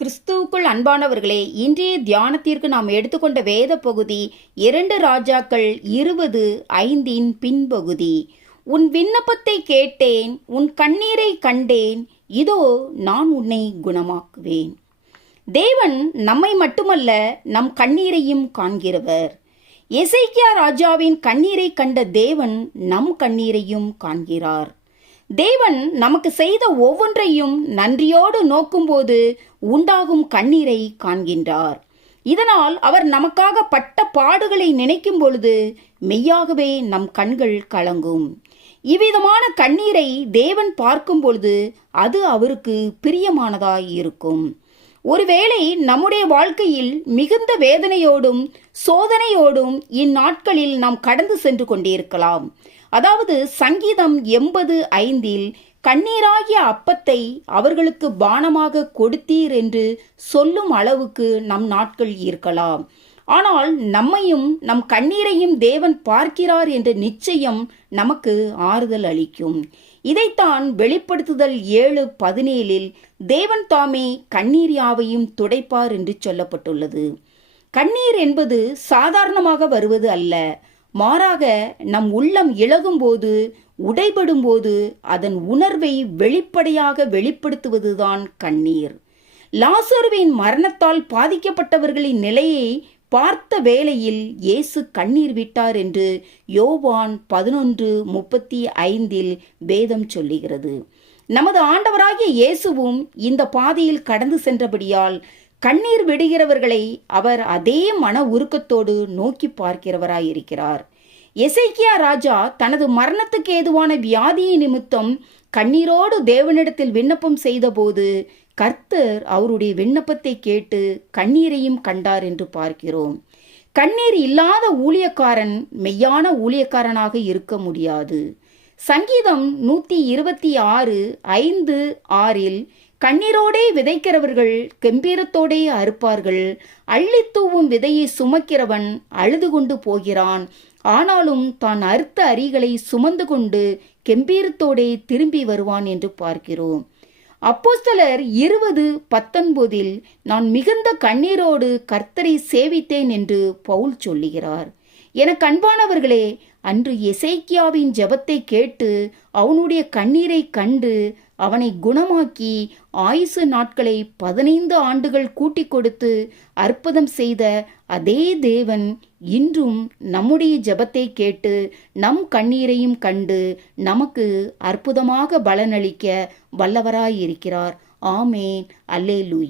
கிறிஸ்துவுக்குள் அன்பானவர்களே இன்றைய தியானத்திற்கு நாம் எடுத்துக்கொண்ட வேத பகுதி இரண்டு ராஜாக்கள் இருபது ஐந்தின் பின்பகுதி. உன் விண்ணப்பத்தை கேட்டேன் உன் கண்ணீரை கண்டேன் இதோ நான் உன்னை குணமாக்குவேன். தேவன் நம்மை மட்டுமல்ல நம் கண்ணீரையும் காண்கிறவர். எசைக்கியா ராஜாவின் கண்ணீரை கண்ட தேவன் நம் கண்ணீரையும் காண்கிறார். தேவன் நமக்கு செய்த ஒவ்வொன்றையும் நன்றியோடு நோக்கும்போது உண்டாகும் கண்ணீரை காண்கின்றார். இதனால் அவர் நமக்காக பட்ட பாடுகளை நினைக்கும் பொழுது மெய்யாகவே நம் கண்கள் கலங்கும். இவ்விதமான கண்ணீரை தேவன் பார்க்கும் பொழுது அது அவருக்கு பிரியமானதாய் இருக்கும். ஒருவேளை நம்முடைய வாழ்க்கையில் மிகுந்த வேதனையோடும் சோதனையோடும் இந்நாட்களில் நாம் கடந்து சென்று கொண்டிருக்கலாம். அதாவது சங்கீதம் எண்பது ஐந்தில் கண்ணீராகிய அப்பத்தை அவர்களுக்கு பானமாக கொடுத்தீர் என்று சொல்லும் அளவுக்கு நம் நாட்கள் இருக்கலாம். ஆனால் நம்மையும் நம் கண்ணீரையும் தேவன் பார்க்கிறார் என்ற நிச்சயம் நமக்கு ஆறுதல் அளிக்கும். இதைத்தான் வெளிப்படுத்துதல் ஏழு பதினேழில் தேவன் தாமே கண்ணீர் யாவையும் துடைப்பார் என்று சொல்லப்பட்டுள்ளது. கண்ணீர் என்பது சாதாரணமாக வருவது அல்ல. மாறாக நம் உள்ளம் இழகும்போது உடைபடும்போது அதன் உணர்வை வெளிப்படையாக வெளிப்படுத்துவதுதான் கண்ணீர். லாசருவின் மரணத்தால் பாதிக்கப்பட்டவர்களின் நிலையை பார்த்த வேளையில் இயேசு கண்ணீர் விட்டார் என்று யோவான் பதினொன்று முப்பத்தி ஐந்தில் வேதம் சொல்லுகிறது. நமது ஆண்டவராகிய இயேசுவும் இந்த பாதையில் கடந்து சென்றபடியால் கண்ணீர் விடுகிறவர்களை அவர் அதே மன உருக்கத்தோடு நோக்கி பார்க்கிறவராயிருக்கிறார். எசைக்கியா ராஜா தனது மரணத்துக்கு ஏதுவான வியாதியை நிமித்தம் கண்ணீரோடு தேவனிடத்தில் விண்ணப்பம் செய்தபோது கர்த்தர் அவருடைய விண்ணப்பத்தை கேட்டு கண்ணீரையும் கண்டார் என்று பார்க்கிறோம். கண்ணீர் இல்லாத ஊழியக்காரன் மெய்யான ஊழியக்காரனாக இருக்க முடியாது. சங்கீதம் நூற்றி இருபத்தி ஆறு ஐந்து ஆறில் கண்ணீரோடே விதைக்கிறவர்கள் கம்பீரத்தோடே அறுப்பார்கள். அள்ளித்தூவும் விதையை சுமக்கிறவன் அழுது கொண்டு போகிறான். ஆனாலும் தான் அறுத்த அரிகளை சுமந்து கொண்டு கெம்பீரத்தோடே திரும்பி வருவான் என்று பார்க்கிறோம். அப்போஸ்தலர் இருபது பத்தொன்பதில் நான் மிகுந்த கண்ணீரோடு கர்த்தரை சேவித்தேன் என்று பவுல் சொல்லுகிறார். எனக்கு அன்பானவர்களே அன்று எசைக்கியாவின் ஜெபத்தை கேட்டு அவனுடைய கண்ணீரை கண்டு அவனை குணமாக்கி ஆயுசு நாட்களை பதினைந்து ஆண்டுகள் கூட்டிக் கொடுத்து அற்புதம் செய்த அதே தேவன் இன்றும் நம்முடைய ஜெபத்தை கேட்டு நம் கண்ணீரையும் கண்டு நமக்கு அற்புதமாக பலனளிக்க வல்லவராயிருக்கிறார். ஆமேன். அல்லேலூயா.